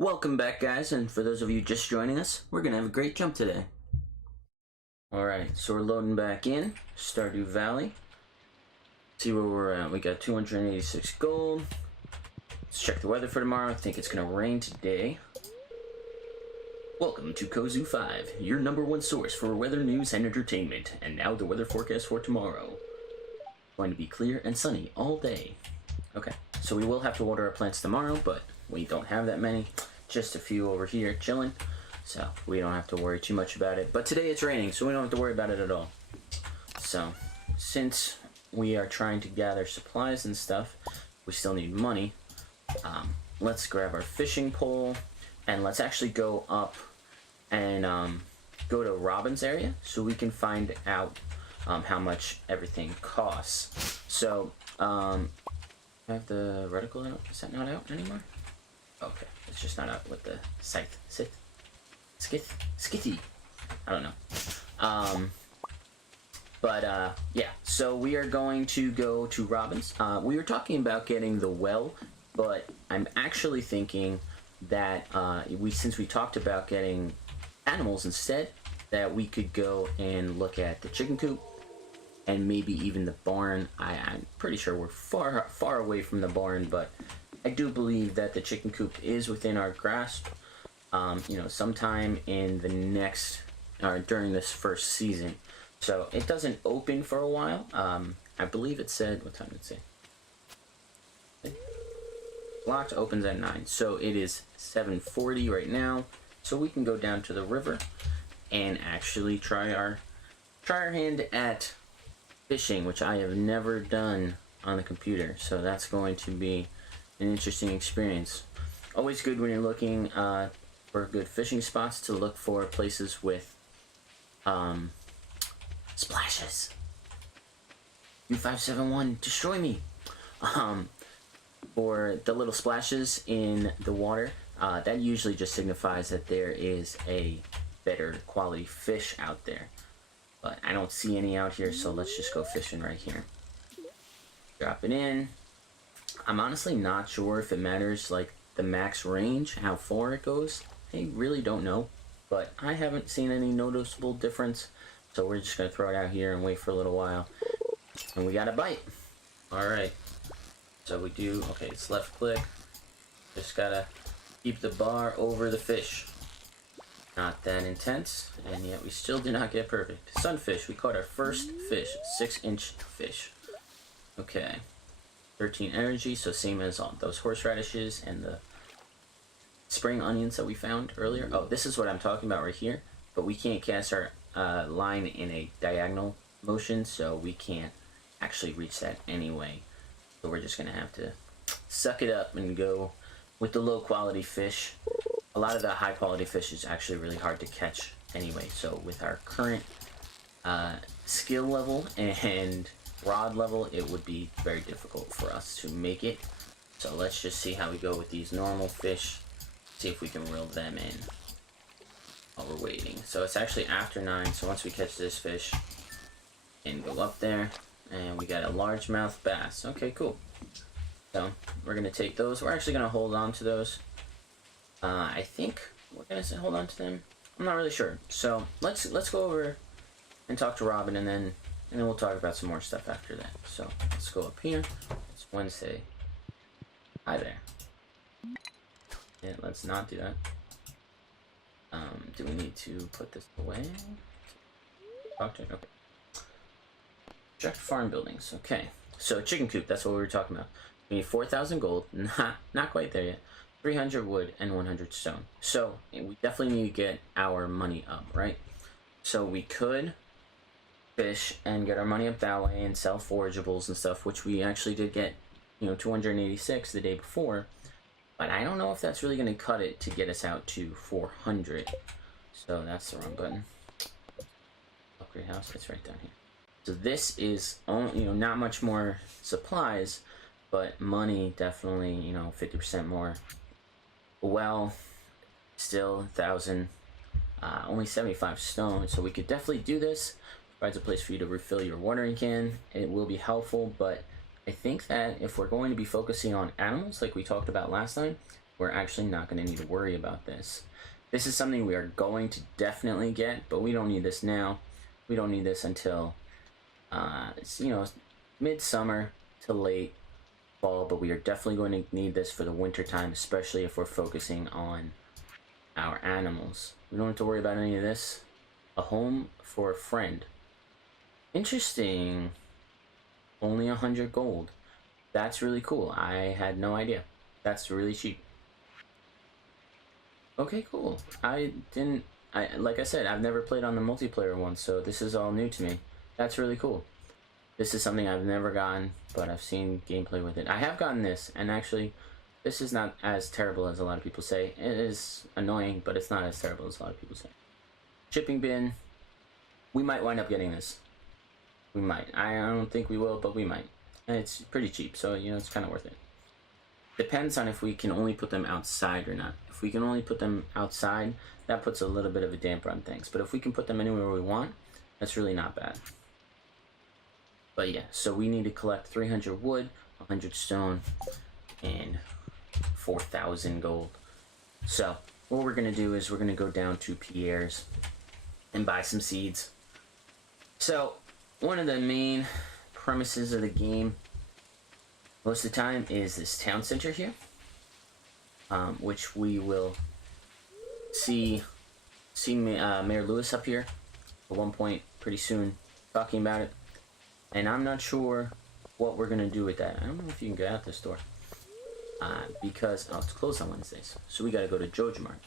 Welcome back, guys, and for those of you just joining us, we're gonna have a great jump today. Alright, so we're loading back in Stardew Valley. See where we're at. We got 286 gold. Let's check the weather for tomorrow. I think it's gonna rain today. Welcome to Kozu 5, your #1 source for weather news and entertainment. And now the weather forecast for tomorrow. Going to be clear and sunny all day. Okay, so we will have to water our plants tomorrow, but we don't have that many. Just a few over here chilling, so we don't have to worry too much about it. But today it's raining, so we don't have to worry about it at all. So, since we are trying to gather supplies and stuff, we still need money. Let's grab our fishing pole, and let's actually go up and go to Robin's area so we can find out how much everything costs. So, I have the reticle out. Is that not out anymore? Okay, it's just not out with the scythe. Skithy. I don't know. Yeah, so we are going to go to Robin's. We were talking about getting the well, but I'm actually thinking that since we talked about getting animals instead, that we could go and look at the chicken coop and maybe even the barn. I'm pretty sure we're far away from the barn, but I do believe that the chicken coop is within our grasp. Sometime in the next, or during this first season. So it doesn't open for a while. I believe it said, what time did it say? Locked, opens at 9. So it is 7:40 right now. So we can go down to the river and actually try our hand at fishing, which I have never done on the computer. So that's going to be an interesting experience. Always good when you're looking for good fishing spots to look for places with splashes. U571, destroy me. For the little splashes in the water, that usually just signifies that there is a better quality fish out there. But I don't see any out here, so let's just go fishing right here. Drop it in. I'm honestly not sure if it matters, like, the max range, how far it goes. I really don't know, but I haven't seen any noticeable difference, so we're just gonna throw it out here and wait for a little while. And we got a bite. Alright, so we do, okay, it's left click. Just gotta keep the bar over the fish. Not that intense, and yet we still do not get perfect. Sunfish, we caught our first fish, 6-inch fish. Okay. 13 energy, so same as all those horseradishes and the spring onions that we found earlier. Oh, this is what I'm talking about right here, but we can't cast our line in a diagonal motion, so we can't actually reach that anyway. So we're just gonna have to suck it up and go with the low quality fish. A lot of the high quality fish is actually really hard to catch anyway, so with our current skill level and rod level, it would be very difficult for us to make it. So let's just see how we go with these normal fish, see if we can reel them in while we're waiting. So it's actually after 9, so once we catch this fish and go up there, and we got a largemouth bass. Okay, cool. So we're gonna take those. We're actually gonna hold on to those. I think we're gonna hold on to them. I'm not really sure. So let's go over and talk to Robin, and then we'll talk about some more stuff after that. So let's go up here. It's Wednesday. Hi there. Yeah, let's not do that. Do we need to put this away? Talk to it. Okay. Check farm buildings. Okay. So chicken coop. That's what we were talking about. We need 4,000 gold. Not quite there yet. 300 wood and 100 stone. So we definitely need to get our money up, right? So we could fish and get our money up that way and sell forageables and stuff, which we actually did get, 286 the day before, but I don't know if that's really going to cut it to get us out to 400. So that's the wrong button. Upgrade house, it's right down here. So this is only, not much more supplies, but money definitely, 50% more. Well, still 1,000, only 75 stone, so we could definitely do this. Provides a place for you to refill your watering can. It will be helpful, but I think that if we're going to be focusing on animals like we talked about last time, we're actually not going to need to worry about this. This is something we are going to definitely get, but we don't need this now. We don't need this until, you know, midsummer to late fall, but we are definitely going to need this for the winter time, especially if we're focusing on our animals. We don't have to worry about any of this. A home for a friend. Interesting. Only 100 gold. That's really cool. I had no idea. That's really cheap. Okay, cool. Like I said, I've never played on the multiplayer one, so this is all new to me. That's really cool. This is something I've never gotten, but I've seen gameplay with it. I have gotten this, and actually, this is not as terrible as a lot of people say. It is annoying, but it's not as terrible as a lot of people say. Shipping bin. We might wind up getting this. We might. I don't think we will, but we might. And it's pretty cheap, so, you know, it's kind of worth it. Depends on if we can only put them outside or not. If we can only put them outside, that puts a little bit of a damper on things. But if we can put them anywhere we want, that's really not bad. But yeah, so we need to collect 300 wood, 100 stone, and 4,000 gold. So what we're going to do is we're going to go down to Pierre's and buy some seeds. So one of the main premises of the game most of the time is this town center here, which we will see Mayor Lewis up here at one point pretty soon talking about it. And I'm not sure what we're going to do with that. I don't know if you can get out this door. Because, it's closed on Wednesdays. So we got to go to JojaMart.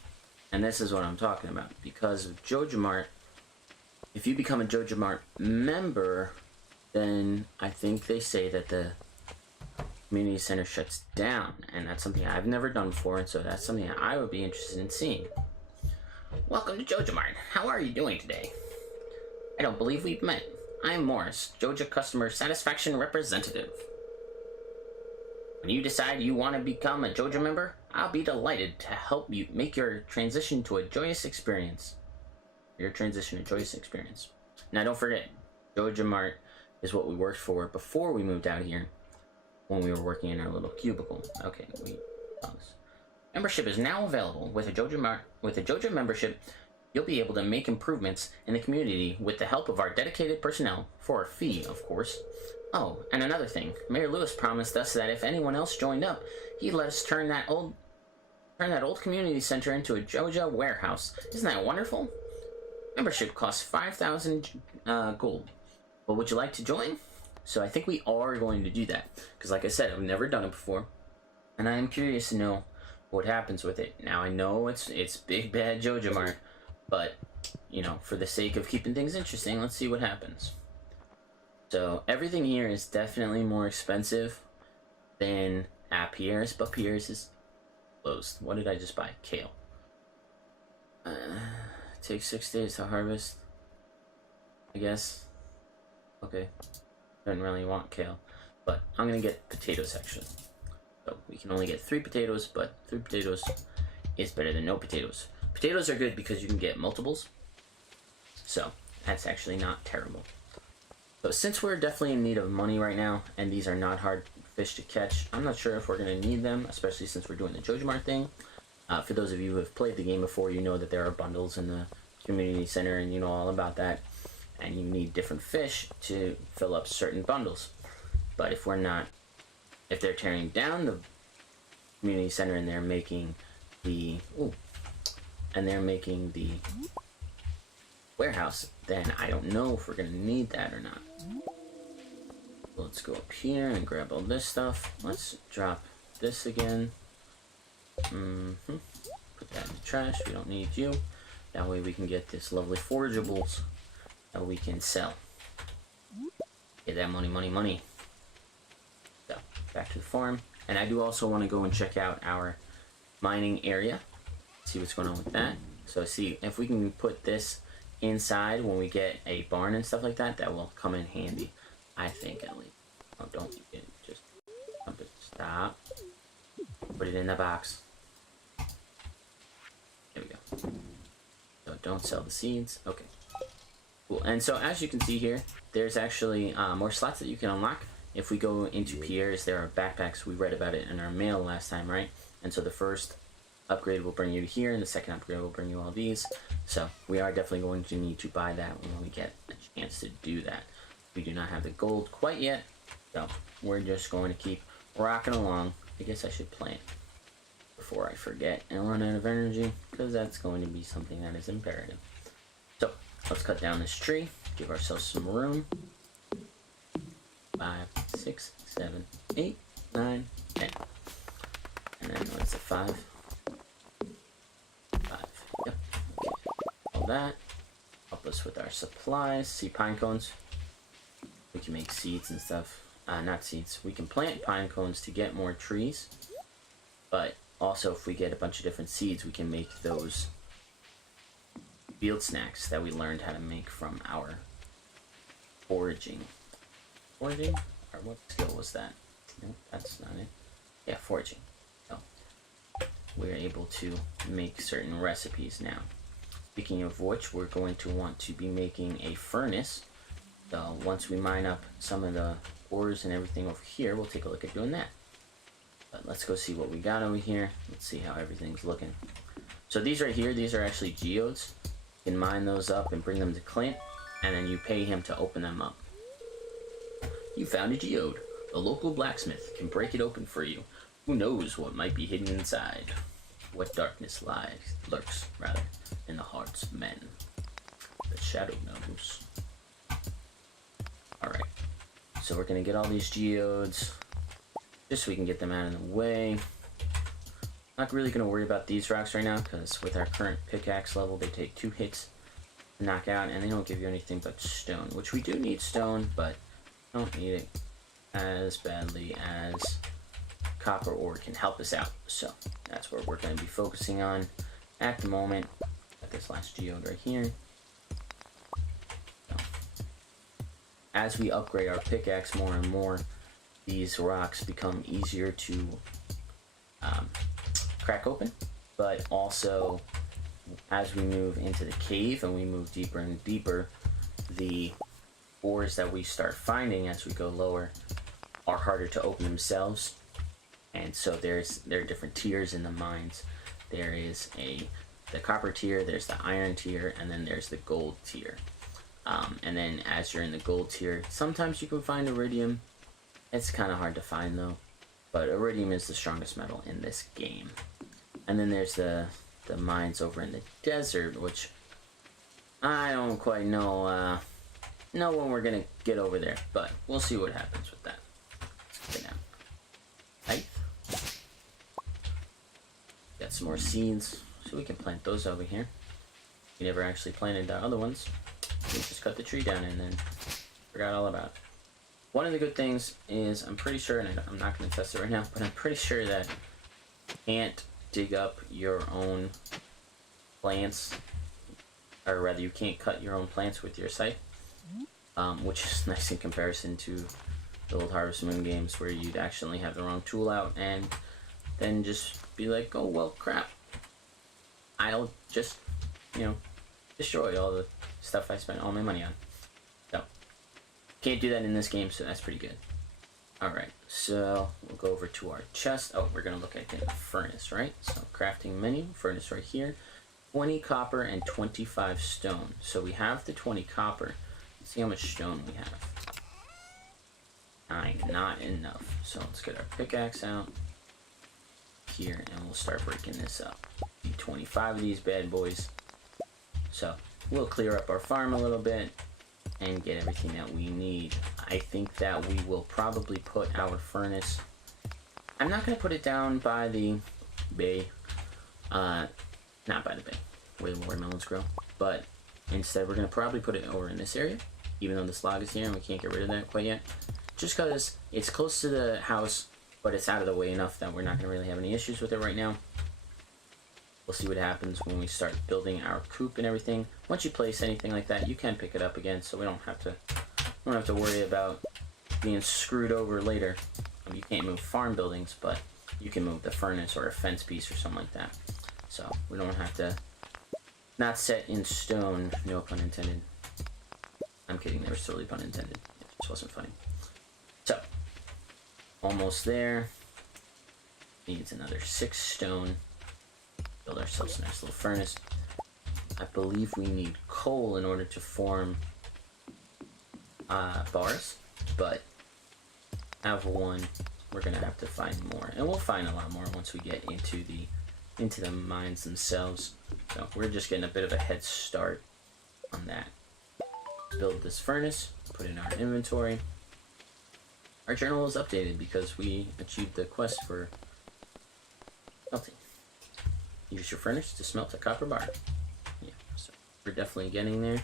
And this is what I'm talking about. Because of JojaMart, if you become a JojaMart member, then I think they say that the community center shuts down. And that's something I've never done before, and so that's something that I would be interested in seeing. Welcome to JojaMart. How are you doing today? I don't believe we've met. I'm Morris, Joja Customer Satisfaction Representative. When you decide you want to become a Joja member, I'll be delighted to help you make your transition to a joyous experience. Now don't forget, JojaMart is what we worked for before we moved out here, when we were working in our little cubicle. Okay, membership is now available. With a Joja membership, you'll be able to make improvements in the community with the help of our dedicated personnel, for a fee, of course. Oh, and another thing, Mayor Lewis promised us that if anyone else joined up, he'd let us turn that old community center into a Joja warehouse. Isn't that wonderful? Membership costs 5,000 gold. But would you like to join? So I think we are going to do that, because like I said, I've never done it before, and I am curious to know what happens with it. Now I know it's big bad JojaMart, but you know, for the sake of keeping things interesting, let's see what happens. So everything here is definitely more expensive than at Pierre's, but Pierre's is closed. What did I just buy? Kale. Takes 6 days to harvest, I guess. Okay. Don't really want kale, but I'm gonna get potatoes actually. So we can only get 3 potatoes, but 3 potatoes is better than no potatoes. Potatoes are good because you can get multiples, so that's actually not terrible. So since we're definitely in need of money right now, and these are not hard fish to catch, I'm not sure if we're gonna need them, especially since we're doing the JojaMart thing. For those of you who have played the game before, you know that there are bundles in the community center, and you know all about that. And you need different fish to fill up certain bundles. But if they're tearing down the community center and they're making the warehouse, then I don't know if we're gonna need that or not. Let's go up here and grab all this stuff. Let's drop this again. Put that in the trash. We don't need you. That way we can get this lovely forageables that we can sell. Get that money. So, back to the farm. And I do also want to go and check out our mining area. See what's going on with that. So see, if we can put this inside when we get a barn and stuff like that, that will come in handy. I think, at least. Oh, don't you get it. Just stop. Put it in the box. There we go. So don't sell the seeds. Okay. Cool. And so as you can see here, there's actually more slots that you can unlock. If we go into Pierre's, there are backpacks. We read about it in our mail last time, right? And so the first upgrade will bring you to here, and the second upgrade will bring you all these. So we are definitely going to need to buy that when we get a chance to do that. We do not have the gold quite yet, so we're just going to keep rocking along. I guess I should plant before I forget and run out of energy, because that's going to be something that is imperative. So let's cut down this tree, give ourselves some room. 5, 6, 7, 8, 9, 10. And then what's the 5? 5. Yep. Okay. All that. Help us with our supplies. See, pine cones. We can make seeds and stuff. Not seeds. We can plant pine cones to get more trees. But also, if we get a bunch of different seeds, we can make those field snacks that we learned how to make from our foraging. Foraging? Or what skill was that? No, that's not it. Yeah, foraging. So, we're able to make certain recipes now. Speaking of which, we're going to want to be making a furnace. So once we mine up some of the ores and everything over here, we'll take a look at doing that. But let's go see what we got over here. Let's see how everything's looking. So these right here, these are actually geodes. You can mine those up and bring them to Clint, and then you pay him to open them up. You found a geode. A local blacksmith can break it open for you. Who knows what might be hidden inside? What darkness lurks in the hearts of men? The shadow knows. Alright, so we're gonna get all these geodes, just so we can get them out of the way. Not really gonna worry about these rocks right now, because with our current pickaxe level, they take 2 hits to knock out, and they don't give you anything but stone, which we do need stone, but don't need it as badly as copper ore can help us out. So that's where we're going to be focusing on at the moment. Got this last geode right here. So, as we upgrade our pickaxe more and more, these rocks become easier to crack open, but also as we move into the cave and we move deeper and deeper, the ores that we start finding as we go lower are harder to open themselves. And so there are different tiers in the mines. There is the copper tier, there's the iron tier, and then there's the gold tier. And then as you're in the gold tier, sometimes you can find iridium. It's kind of hard to find though, but iridium is the strongest metal in this game. And then there's the mines over in the desert, which I don't quite know when we're gonna get over there, but we'll see what happens with that. Okay, now. Height. Got some more seeds, so we can plant those over here. We never actually planted the other ones. We just cut the tree down and then forgot all about it. One of the good things is, I'm pretty sure, and I'm not going to test it right now, but I'm pretty sure that you can't dig up your own plants, or rather you can't cut your own plants with your scythe, which is nice in comparison to the old Harvest Moon games where you'd actually have the wrong tool out and then just be like, oh well crap, I'll just, destroy all the stuff I spent all my money on. So, can't do that in this game, so that's pretty good. Alright, so we'll go over to our chest. Oh, we're going to look at the furnace, right? So, crafting menu, furnace right here. 20 copper and 25 stone. So we have the 20 copper. Let's see how much stone we have. 9, not enough. So let's get our pickaxe out here and we'll start breaking this up. Need 25 of these bad boys. So we'll clear up our farm a little bit and get everything that we need. I think that we will probably put our furnace, I'm not going to put it down by the bay, not by the bay, where the watermelons grow, but instead we're going to probably put it over in this area, even though this log is here and we can't get rid of that quite yet, just because it's close to the house, but it's out of the way enough that we're not going to really have any issues with it right now. We'll see what happens when we start building our coop and everything. Once you place anything like that, you can pick it up again, so we don't have to worry about being screwed over later. You can't move farm buildings, but you can move the furnace or a fence piece or something like that. So we don't have to, not set in stone, no pun intended. I'm kidding, there was totally pun intended. It just wasn't funny. So, almost there. Needs another 6 stone. Build ourselves a nice little furnace. I believe we need coal in order to form bars, but out of one, we're gonna have to find more, and we'll find a lot more once we get into the mines themselves. So we're just getting a bit of a head start on that. Build this furnace, put in our inventory. Our journal is updated because we achieved the quest for smelting. Use your furnace to smelt a copper bar. Yeah, so we're definitely getting there.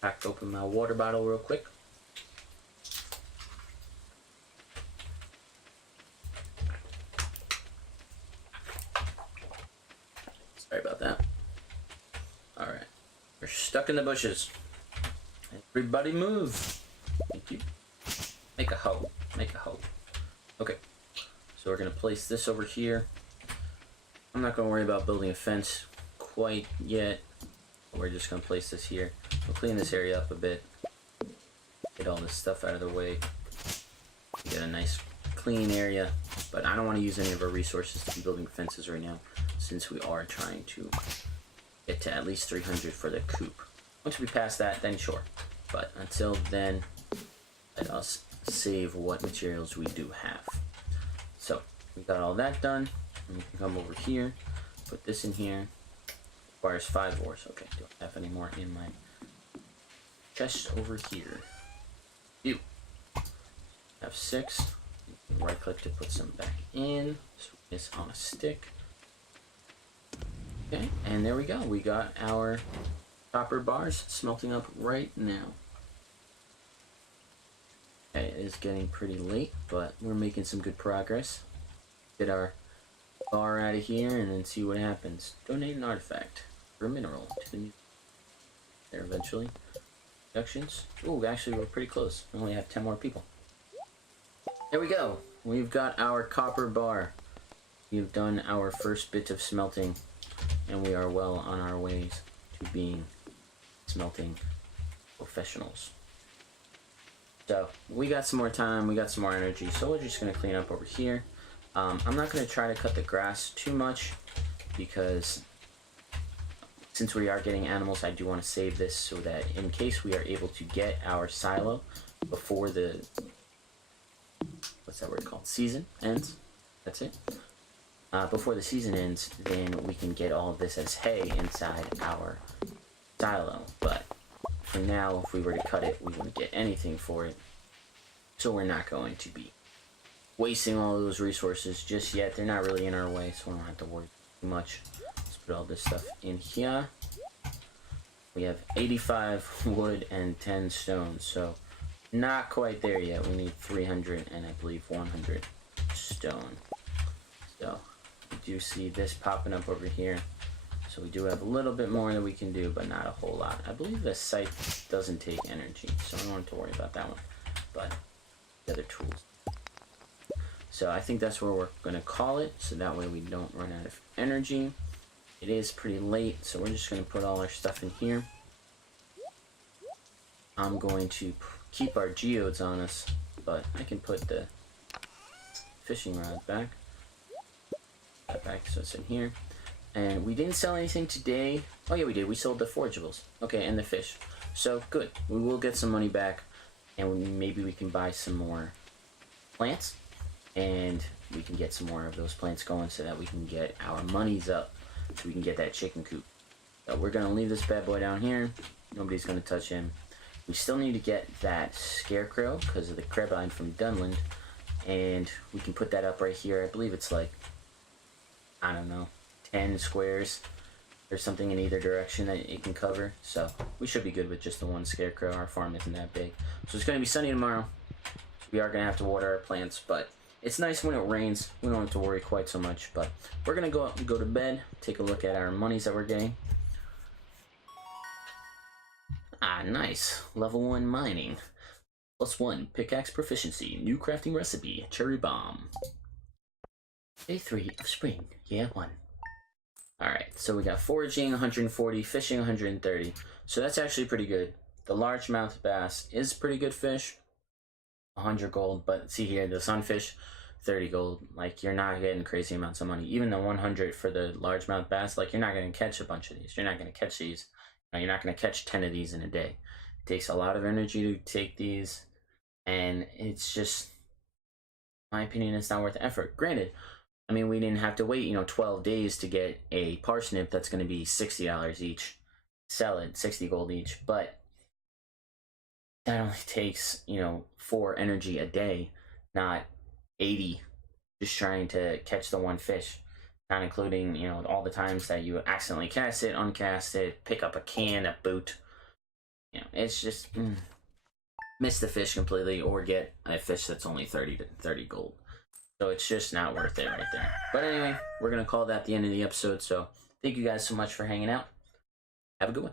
Crack open my water bottle real quick. Sorry about that. Alright. We're stuck in the bushes. Everybody move. Thank you. Make a hoe. Make a hoe. Okay. So we're going to place this over here. I'm not going to worry about building a fence quite yet. We're just going to place this here. We'll clean this area up a bit. Get all this stuff out of the way. Get a nice clean area. But I don't want to use any of our resources to be building fences right now, since we are trying to get to at least 300 for the coop. Once we pass that, then sure. But until then, let us save what materials we do have. So, we got all that done. And we can come over here, put this in here. Requires 5 ores. Okay, don't have any more in my chest over here. You have 6. Right click to put some back in. So it's on a stick. Okay, and there we go. We got our copper bars smelting up right now. Okay, it is getting pretty late, but we're making some good progress. Get our bar out of here and then see what happens. Donate an artifact or a mineral to the museum. There eventually. Productions. Ooh, actually we're pretty close. We only have 10 more people. There we go. We've got our copper bar. We've done our first bit of smelting, and we are well on our ways to being smelting professionals. So we got some more time, we got some more energy, so we're just going to clean up over here. I'm not going to try to cut the grass too much, because since we are getting animals, I do want to save this so that in case we are able to get our silo before the, what's that word called, season ends, that's it. Before the season ends, then we can get all of this as hay inside our silo. But for now, if we were to cut it, we wouldn't get anything for it. So we're not going to be wasting all of those resources just yet. They're not really in our way, so we don't have to worry too much. Let's put all this stuff in here. We have 85 wood and 10 stone, so not quite there yet. We need 300 and I believe 100 stone. So we do see this popping up over here. So we do have a little bit more that we can do, but not a whole lot. I believe the scythe doesn't take energy, so I don't have to worry about that one. But the other tools. So I think that's where we're going to call it, so that way we don't run out of energy. It is pretty late, so we're just going to put all our stuff in here. I'm going to keep our geodes on us, but I can put the fishing rod back. Put that back so it's in here. And we didn't sell anything today. Oh yeah, we did. We sold the forageables. Okay, and the fish. So good. We will get some money back, and maybe we can buy some more plants, and we can get some more of those plants going so that we can get our monies up, so we can get that chicken coop. So we're gonna leave this bad boy down here. Nobody's gonna touch him. We still need to get that scarecrow because of the crebine from Dunland, and we can put that up right here. I believe it's like, I don't know, 10 squares or something in either direction that it can cover. So we should be good with just the one scarecrow. Our farm isn't that big. So it's going to be sunny tomorrow. So we are going to have to water our plants, but it's nice when it rains. We don't have to worry quite so much. But we're going to go up and go to bed, take a look at our monies that we're getting. Ah, nice. Level 1 mining. +1 pickaxe proficiency. New crafting recipe. Cherry bomb. Day 3 of spring. Yeah, 1. Alright, so we got foraging 140, fishing 130. So that's actually pretty good. The largemouth bass is pretty good fish. 100 gold, but see here, the sunfish, 30 gold. Like, you're not getting crazy amounts of money. Even the 100 for the largemouth bass, like, you're not going to catch a bunch of these. You're not going to catch these. You're not going to catch 10 of these in a day. It takes a lot of energy to take these, and it's just, in my opinion, it's not worth the effort. Granted, I mean, we didn't have to wait, 12 days to get a parsnip that's going to be $60 each. Sell it, 60 gold each. But that only takes, 4 energy a day, not 80, just trying to catch the one fish. Not including, all the times that you accidentally cast it, uncast it, pick up a can, a boot. It's just miss the fish completely, or get a fish that's only 30 gold. So it's just not worth it right there. But anyway, we're going to call that the end of the episode. So thank you guys so much for hanging out. Have a good one.